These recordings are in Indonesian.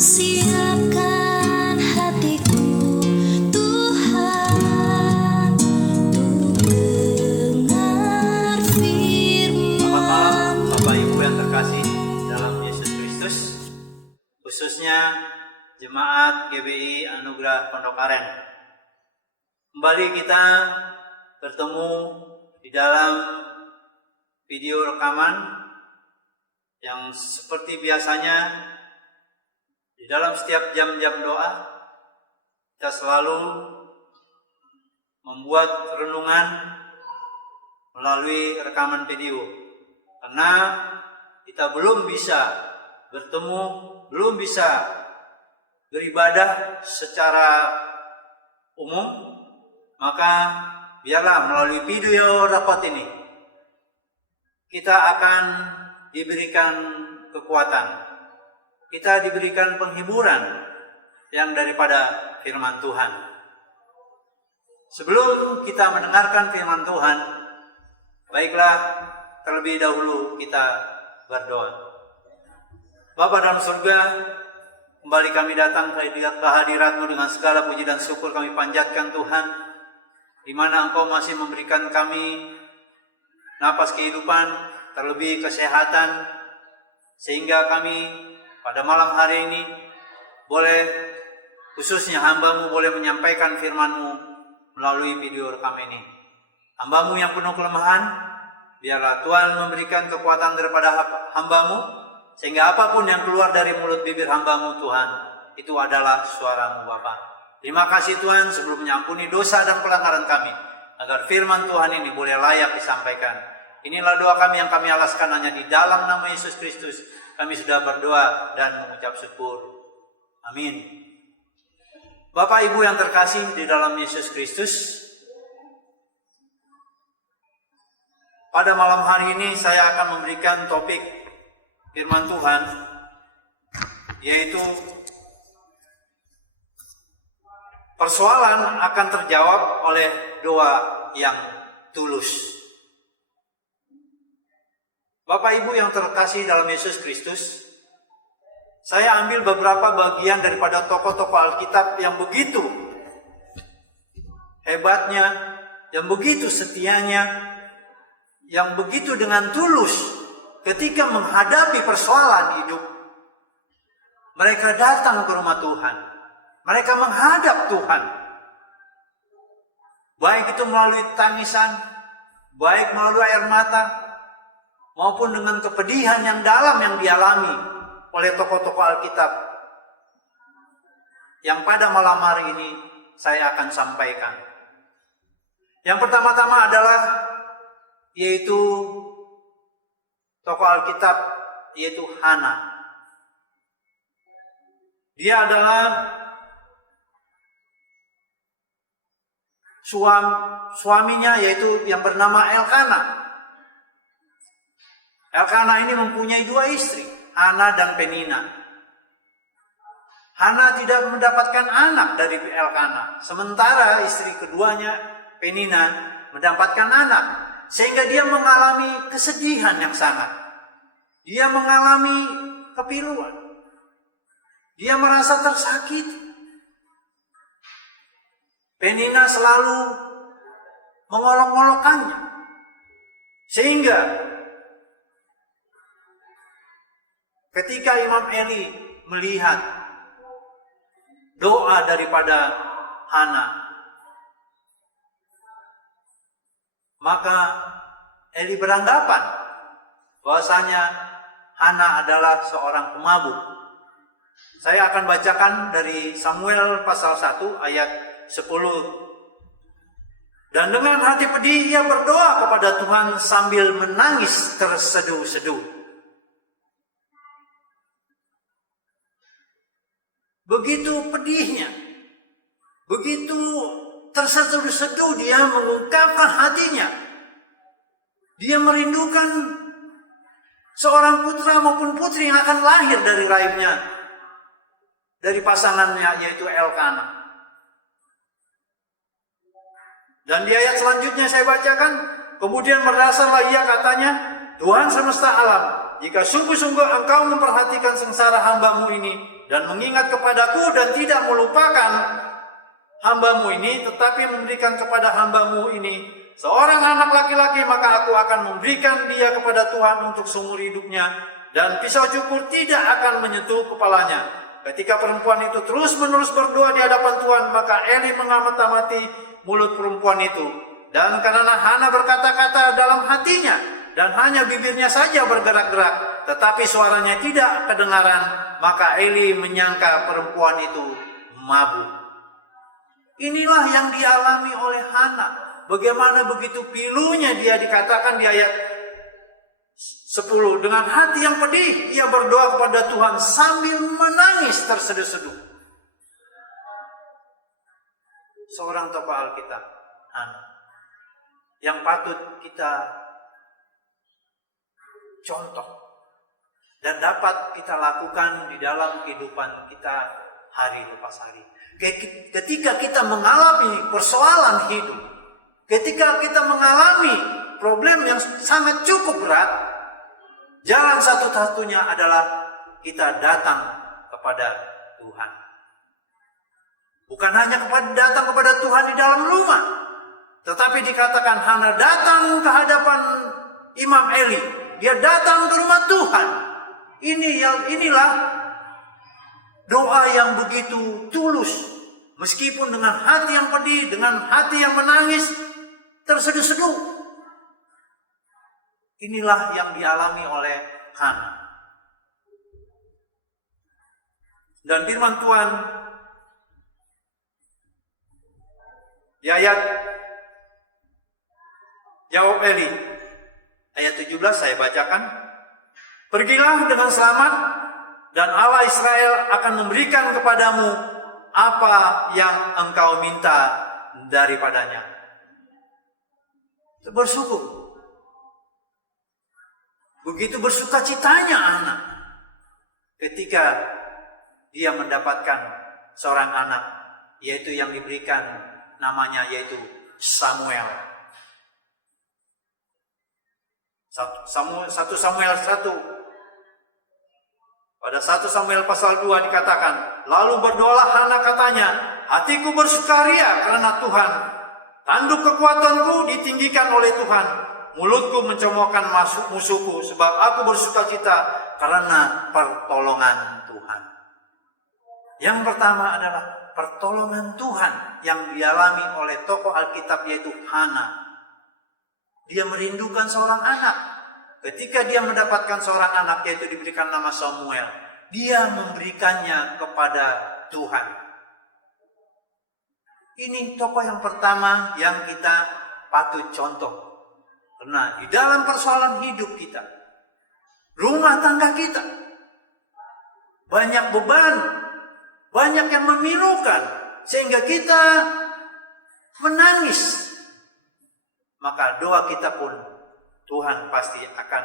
siapkan hatiku, Tuhan, untuk dengar firman. Selamat malam Bapak Ibu yang terkasih dalam Yesus Kristus, khususnya Jemaat GBI Anugerah Pondok Aren. Kembali kita bertemu di dalam video rekaman yang seperti biasanya di dalam setiap jam-jam doa kita selalu membuat renungan melalui rekaman video, karena kita belum bisa bertemu, belum bisa beribadah secara umum, maka biarlah melalui video rapat ini kita akan diberikan kekuatan, kita diberikan penghiburan yang daripada firman Tuhan. Sebelum kita mendengarkan firman Tuhan, baiklah terlebih dahulu kita berdoa. Bapa dalam surga, kembali kami datang ke hadirat-Mu dengan segala puji dan syukur kami panjatkan Tuhan, di mana Engkau masih memberikan kami napas kehidupan, terlebih kesehatan, sehingga kami pada malam hari ini boleh, khususnya hamba-Mu boleh menyampaikan firman-Mu melalui video rekam ini. Hamba-Mu yang penuh kelemahan, biarlah Tuhan memberikan kekuatan daripada hamba-Mu, sehingga apapun yang keluar dari mulut bibir hamba-Mu Tuhan, itu adalah suara-Mu Bapa. Terima kasih Tuhan sebelum mengampuni dosa dan pelanggaran kami, agar firman Tuhan ini boleh layak disampaikan. Inilah doa kami yang kami alaskan hanya di dalam nama Yesus Kristus. Kami sudah berdoa dan mengucap syukur. Amin. Bapak Ibu yang terkasih di dalam Yesus Kristus, pada malam hari ini saya akan memberikan topik firman Tuhan, yaitu persoalan akan terjawab oleh doa yang tulus. Bapak Ibu yang terkasih dalam Yesus Kristus, saya ambil beberapa bagian daripada tokoh-tokoh Alkitab yang begitu hebatnya, yang begitu setianya, yang begitu dengan tulus ketika menghadapi persoalan hidup. Mereka datang ke rumah Tuhan, mereka menghadap Tuhan, baik itu melalui tangisan, baik melalui air mata, maupun dengan kepedihan yang dalam yang dialami oleh tokoh-tokoh Alkitab, yang pada malam hari ini saya akan sampaikan. Yang pertama-tama adalah yaitu tokoh Alkitab, yaitu Hana. Dia adalah suaminya, yaitu yang bernama Elkana. Elkana ini mempunyai dua istri, Hana dan Penina. Hana tidak mendapatkan anak dari Elkana, sementara istri keduanya, Penina, mendapatkan anak. Sehingga dia mengalami kesedihan yang sangat. Dia mengalami kepiluan. Dia merasa tersakiti. Penina selalu mengolok-olokkannya. Sehingga ketika Imam Eli melihat doa daripada Hana, maka Eli beranggapan bahwasanya Hana adalah seorang pemabuk. Saya akan bacakan dari Samuel pasal 1 ayat 10. Dan dengan hati pedih ia berdoa kepada Tuhan sambil menangis terseduh-seduh. Begitu pedihnya, begitu terseduh-seduh dia mengungkapkan hatinya. Dia merindukan seorang putra maupun putri yang akan lahir dari rahimnya, dari pasangannya, yaitu Elkana. Dan di ayat selanjutnya saya bacakan, kemudian merasailah ia katanya, Tuhan semesta alam, jika sungguh-sungguh engkau memperhatikan sengsara hamba-Mu ini dan mengingat kepadaku dan tidak melupakan hamba-Mu ini, tetapi memberikan kepada hamba-Mu ini seorang anak laki-laki, maka aku akan memberikan dia kepada Tuhan untuk seumur hidupnya, dan pisau cukur tidak akan menyentuh kepalanya. Ketika perempuan itu terus-menerus berdoa di hadapan Tuhan, maka Eli mengamati mulut perempuan itu. Dan karena Hana berkata-kata dalam hatinya, dan hanya bibirnya saja bergerak-gerak, tetapi suaranya tidak kedengaran, maka Eli menyangka perempuan itu mabuk. Inilah yang dialami oleh Hana. Bagaimana begitu pilunya dia, dikatakan di ayat 10, dengan hati yang pedih ia berdoa kepada Tuhan sambil menangis terseduh-seduh. Seorang tokoh Alkitab, Hana, yang patut kita contoh dan dapat kita lakukan di dalam kehidupan kita hari lepas hari. Ketika kita mengalami persoalan hidup, ketika kita mengalami problem yang sangat cukup berat, jalan satu-satunya adalah kita datang kepada Tuhan. Bukan hanya datang kepada Tuhan di dalam rumah, tetapi dikatakan Hana datang ke hadapan Imam Eli. Dia datang ke rumah Tuhan. Inilah doa yang begitu tulus, meskipun dengan hati yang pedih, dengan hati yang menangis, terseduh-seduh. Inilah yang dialami oleh Hana. Dan firman Tuhan di ayat jawab Eli, ayat 17 saya bacakan. Pergilah dengan selamat, dan Allah Israel akan memberikan kepadamu apa yang engkau minta daripadanya. Bersyukur. Begitu bersuka citanya anak ketika dia mendapatkan seorang anak, yaitu yang diberikan namanya yaitu Samuel. 1 Samuel 1. Pada 1 Samuel pasal 2 dikatakan, lalu berdoalah Hana katanya, hatiku bersukaria karena Tuhan. Tanduk kekuatanku ditinggikan oleh Tuhan. Mulutku mencemoohkan musuhku, sebab aku bersukacita karena pertolongan Tuhan. Yang pertama adalah pertolongan Tuhan yang dialami oleh tokoh Alkitab yaitu Hana. Dia merindukan seorang anak. Ketika dia mendapatkan seorang anak, yaitu diberikan nama Samuel, dia memberikannya kepada Tuhan. Ini tokoh yang pertama yang kita patut contoh. Karena di dalam persoalan hidup kita, rumah tangga kita, banyak beban, banyak yang memilukan, sehingga kita menangis. Maka doa kita pun Tuhan pasti akan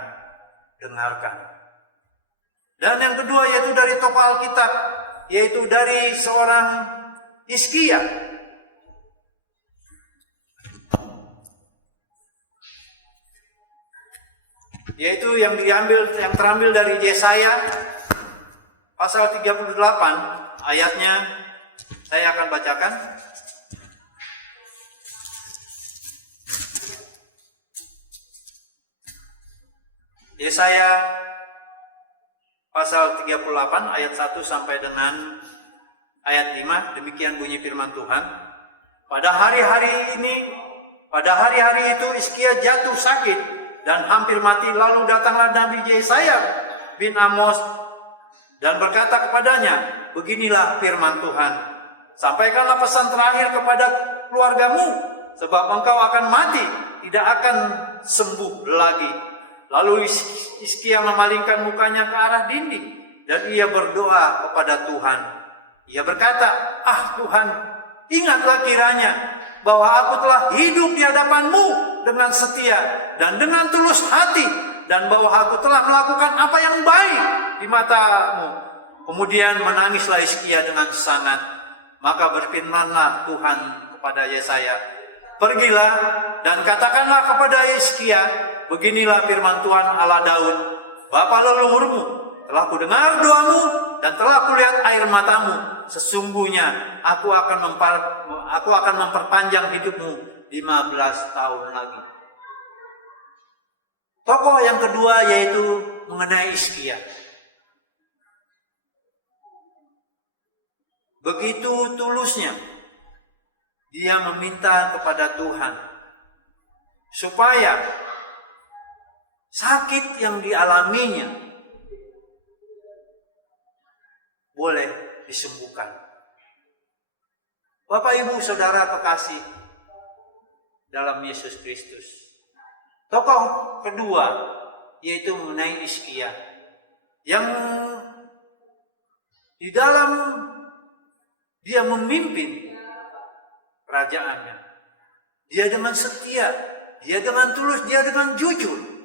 dengarkan. Dan yang kedua yaitu dari tokoh Alkitab, yaitu dari seorang Hizkia. Yaitu yang terambil dari Yesaya pasal 38, ayatnya saya akan bacakan. Yesaya pasal 38 ayat 1 sampai dengan ayat 5, demikian bunyi firman Tuhan. Pada hari-hari itu Hizkia jatuh sakit dan hampir mati, lalu datanglah Nabi Yesaya bin Amos dan berkata kepadanya, beginilah firman Tuhan, sampaikanlah pesan terakhir kepada keluargamu, sebab engkau akan mati, tidak akan sembuh lagi. Lalu Hizkia memalingkan mukanya ke arah dinding dan ia berdoa kepada Tuhan. Ia berkata, Tuhan, ingatlah kiranya bahwa aku telah hidup di hadapan-Mu dengan setia dan dengan tulus hati, dan bahwa aku telah melakukan apa yang baik di mata-Mu. Kemudian menangislah Hizkia dengan sangat. Maka berfirmanlah Tuhan kepada Yesaya, pergilah dan katakanlah kepada Hizkia, beginilah firman Tuhan Allah Daud, bapa leluhurmu, telah kudengar doamu dan telah kulihat air matamu. Sesungguhnya aku akan memperpanjang hidupmu 15 tahun lagi. Tokoh yang kedua yaitu mengenai Hizkia. Begitu tulusnya dia meminta kepada Tuhan supaya sakit yang dialaminya boleh disembuhkan. Bapak, Ibu, Saudara kekasih dalam Yesus Kristus. Tokoh kedua yaitu mengenai Hizkia, yang di dalam dia memimpin kerajaannya. Dia dengan setia, dia dengan tulus, dia dengan jujur.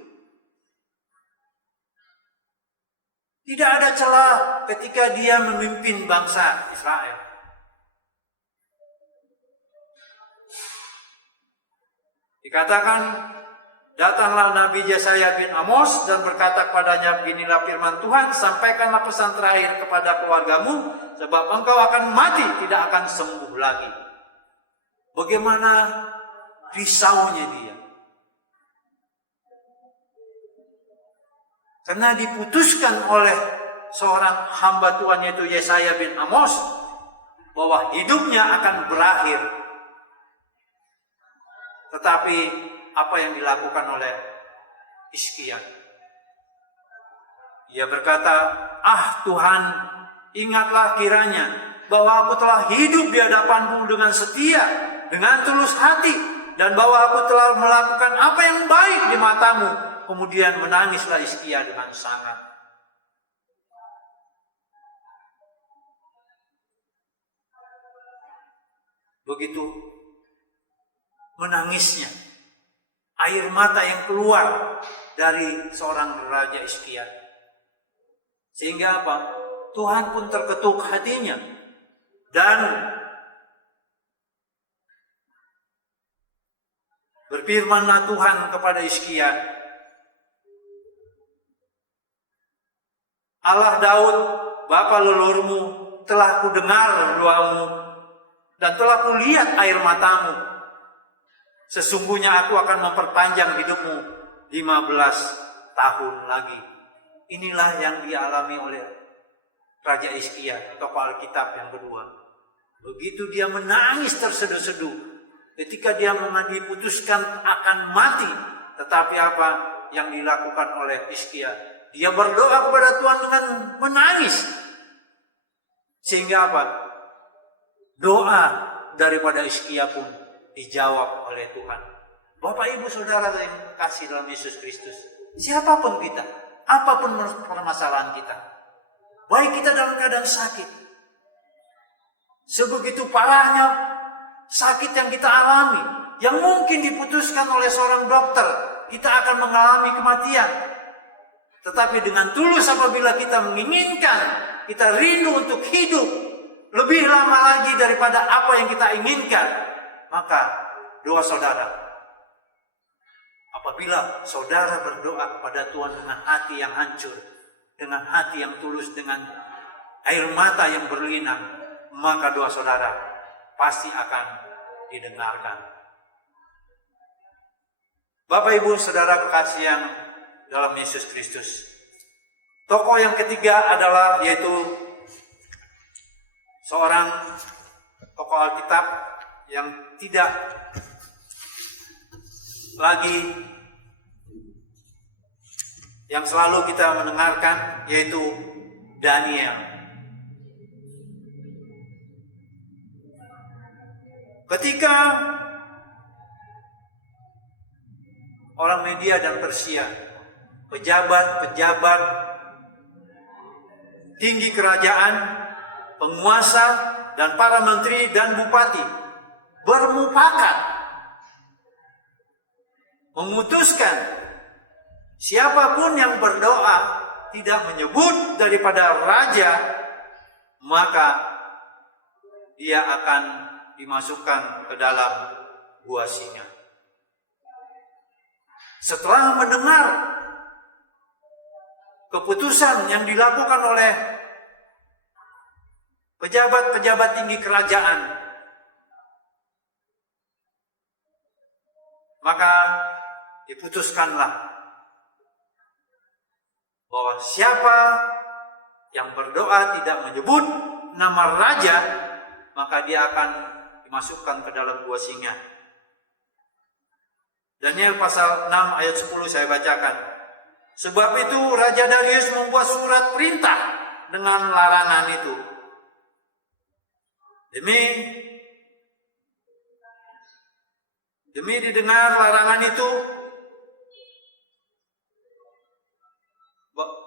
Tidak ada celah ketika dia memimpin bangsa Israel. Dikatakan, datanglah Nabi Yesaya bin Amos dan berkata kepadanya, beginilah firman Tuhan, sampaikanlah pesan terakhir kepada keluargamu, sebab engkau akan mati, tidak akan sembuh lagi. Bagaimana risaunya dia. Karena diputuskan oleh seorang hamba Tuhan yaitu Yesaya bin Amos bahwa hidupnya akan berakhir. Tetapi apa yang dilakukan oleh Hizkia? Ia berkata, Tuhan, ingatlah kiranya bahwa aku telah hidup di hadapan-Mu dengan setia, dengan tulus hati, dan bahwa aku telah melakukan apa yang baik di mata-Mu. Kemudian menangislah Hizkia dengan sangat. Begitu menangisnya, air mata yang keluar dari seorang Raja Hizkia. Sehingga apa? Tuhan pun terketuk hatinya. Dan berfirmanlah Tuhan kepada Hizkia, Allah Daud, bapa leluhurmu, telah kudengar doamu dan telah kulihat air matamu. Sesungguhnya aku akan memperpanjang hidupmu 15 tahun lagi. Inilah yang dialami oleh Raja Hizkia, tokoh Alkitab yang kedua. Begitu dia menangis terseduh-seduh ketika dia diputuskan akan mati. Tetapi apa yang dilakukan oleh Hizkia? Dia berdoa kepada Tuhan dengan menangis. Sehingga apa? Doa daripada Hizkia pun dijawab oleh Tuhan. Bapak, Ibu, Saudara yang kasih dalam Yesus Kristus, siapapun kita, apapun permasalahan kita, baik kita dalam keadaan sakit, sebegitu parahnya sakit yang kita alami, yang mungkin diputuskan oleh seorang dokter, kita akan mengalami kematian. Tetapi dengan tulus apabila kita menginginkan, kita rindu untuk hidup lebih lama lagi daripada apa yang kita inginkan, maka doa saudara, apabila saudara berdoa kepada Tuhan dengan hati yang hancur, dengan hati yang tulus, dengan air mata yang berlinang, maka doa saudara pasti akan didengarkan. Bapak, Ibu, Saudara kekasih yang dalam Yesus Kristus, tokoh yang ketiga adalah yaitu seorang tokoh Alkitab yang tidak lagi yang selalu kita mendengarkan, yaitu Daniel. Ketika orang Media dan Persia, pejabat-pejabat tinggi kerajaan, penguasa, dan para menteri dan bupati bermufakat memutuskan siapapun yang berdoa tidak menyebut daripada raja, maka dia akan dimasukkan ke dalam gua singa. Setelah mendengar keputusan yang dilakukan oleh pejabat-pejabat tinggi kerajaan, maka diputuskanlah bahwa siapa yang berdoa tidak menyebut nama raja, maka dia akan dimasukkan ke dalam gua singa. Daniel pasal 6 ayat 10 saya bacakan. Sebab itu Raja Darius membuat surat perintah dengan larangan itu. Demi didengar larangan itu,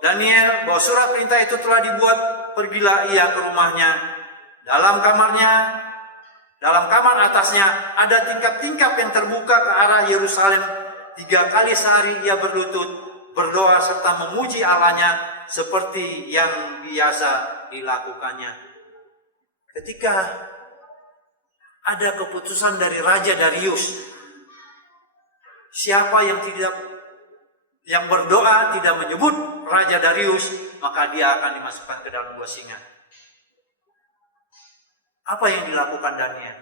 Daniel, bahwa surat perintah itu telah dibuat, pergilah ia ke rumahnya. Dalam kamar atasnya ada tingkap-tingkap yang terbuka ke arah Yerusalem. 3 kali sehari ia berlutut, berdoa serta memuji Allahnya seperti yang biasa dilakukannya. Ketika ada keputusan dari Raja Darius, siapa yang berdoa tidak menyebut Raja Darius, maka dia akan dimasukkan ke dalam gua singa. Apa yang dilakukan Daniel?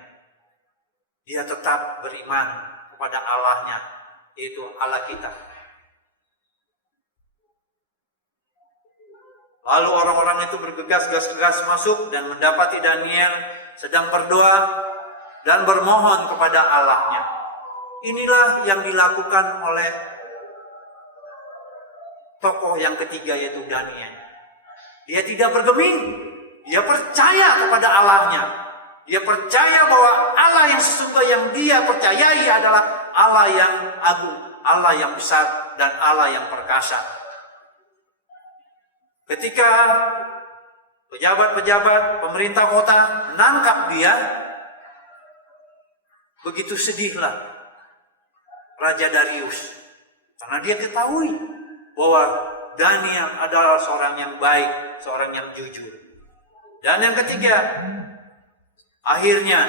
Dia tetap beriman kepada Allahnya, yaitu Allah kita. Lalu orang-orang itu bergegas-gegas masuk dan mendapati Daniel sedang berdoa dan bermohon kepada Allahnya. Inilah yang dilakukan oleh tokoh yang ketiga, yaitu Daniel. Dia tidak bergeming, dia percaya kepada Allahnya. Dia percaya bahwa Allah yang sesungguhnya yang dia percayai adalah Allah yang agung, Allah yang besar, dan Allah yang perkasa. Ketika pejabat-pejabat pemerintah kota menangkap dia, begitu sedihlah Raja Darius, karena dia ketahui bahwa Daniel adalah seorang yang baik, seorang yang jujur. Dan yang ketiga, akhirnya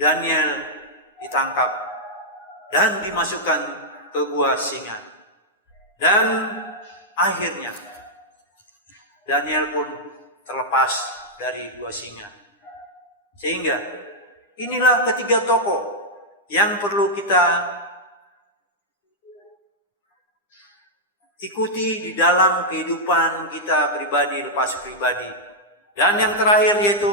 Daniel ditangkap dan dimasukkan ke gua singa. Dan akhirnya Daniel pun terlepas dari gua singa. Sehingga inilah ketiga tokoh yang perlu kita ikuti di dalam kehidupan kita pribadi, lepas pribadi. Dan yang terakhir yaitu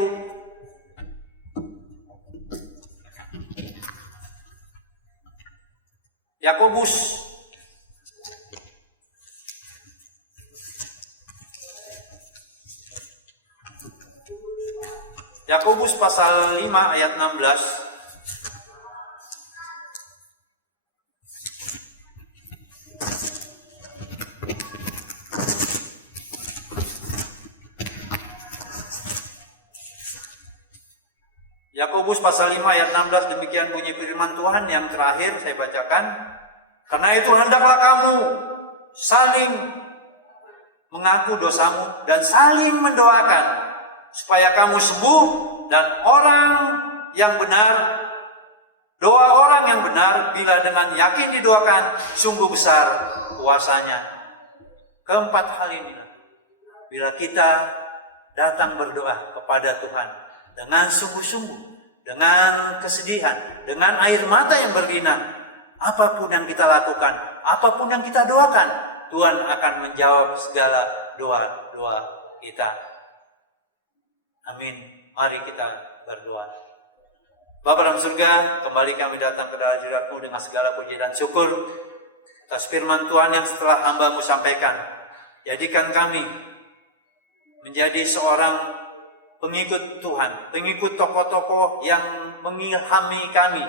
Yakobus pasal 5 ayat 16. Yakobus pasal 5 ayat 16, demikian bunyi firman Tuhan yang terakhir saya bacakan. Karena itu hendaklah kamu saling mengaku dosamu dan saling mendoakan supaya kamu sembuh, dan doa orang yang benar bila dengan yakin didoakan sungguh besar kuasanya. Keempat hal ini, bila kita datang berdoa kepada Tuhan dengan sungguh-sungguh, dengan kesedihan, dengan air mata yang berlinang, apapun yang kita lakukan, apapun yang kita doakan, Tuhan akan menjawab segala doa-doa kita. Amin. Mari kita berdoa. Bapa dalam surga, kembali kami datang ke dalam hadirat-Mu dengan segala puji dan syukur atas firman Tuhan yang setelah hamba-Mu sampaikan. Jadikan kami menjadi seorang pengikut Tuhan, pengikut tokoh-tokoh yang mengilhami kami,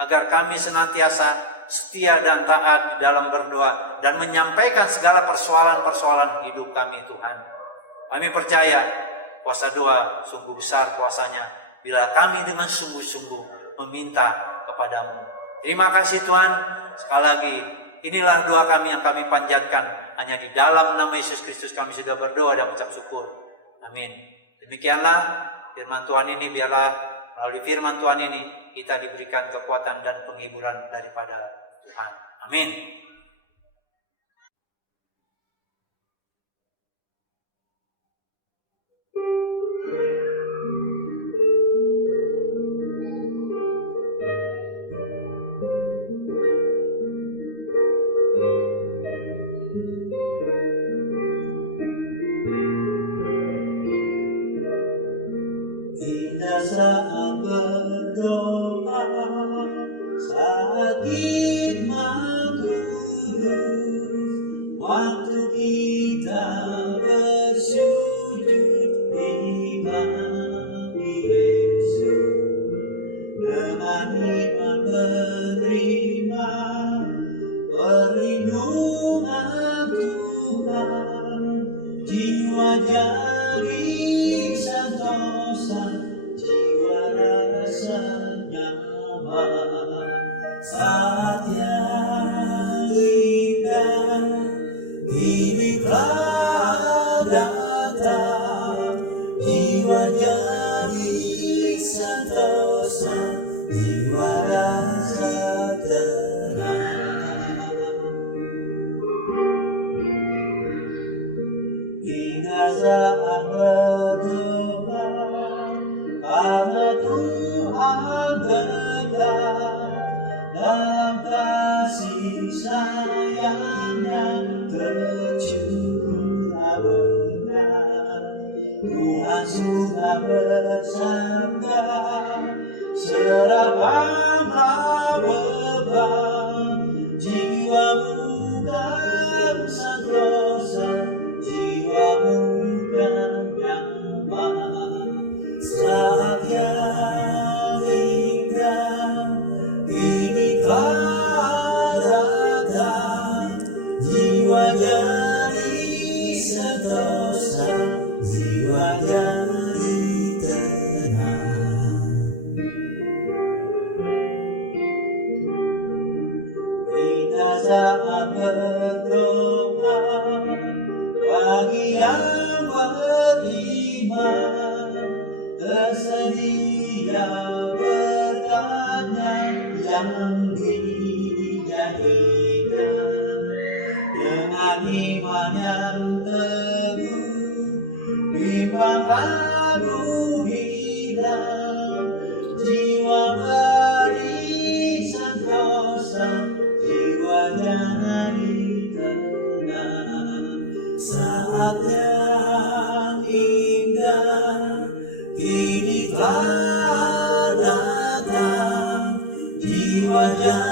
agar kami senantiasa setia dan taat di dalam berdoa dan menyampaikan segala persoalan-persoalan hidup kami, Tuhan. Kami percaya kuasa doa sungguh besar kuasanya bila kami dengan sungguh-sungguh meminta kepadamu. Terima kasih Tuhan. Sekali lagi, inilah doa kami yang kami panjatkan. Hanya di dalam nama Yesus Kristus kami sudah berdoa dan mengucap syukur. Amin. Demikianlah firman Tuhan ini, biarlah melalui firman Tuhan ini kita diberikan kekuatan dan penghiburan daripada Tuhan. Amin. berdoa karena Tuhan dekat dalam kasih sayang yang tercurah benar. Tuhan sudah bersabda, serahkanlah beban jiwamu dan sentosa, jiwamu dan nyaman. Saat yang indah kini telah datang, jiwa jadi sentosa, jiwa jadi tenang. Kita saat berdoa bagi yang beriman, tersedia bertanya yang dijadikan. Dengan iman yang teguh, bimbang ragu hilang, jiwa beri sentosa, jiwa jadi tenang. Saat yang indah kini telah datang, jiwa jadi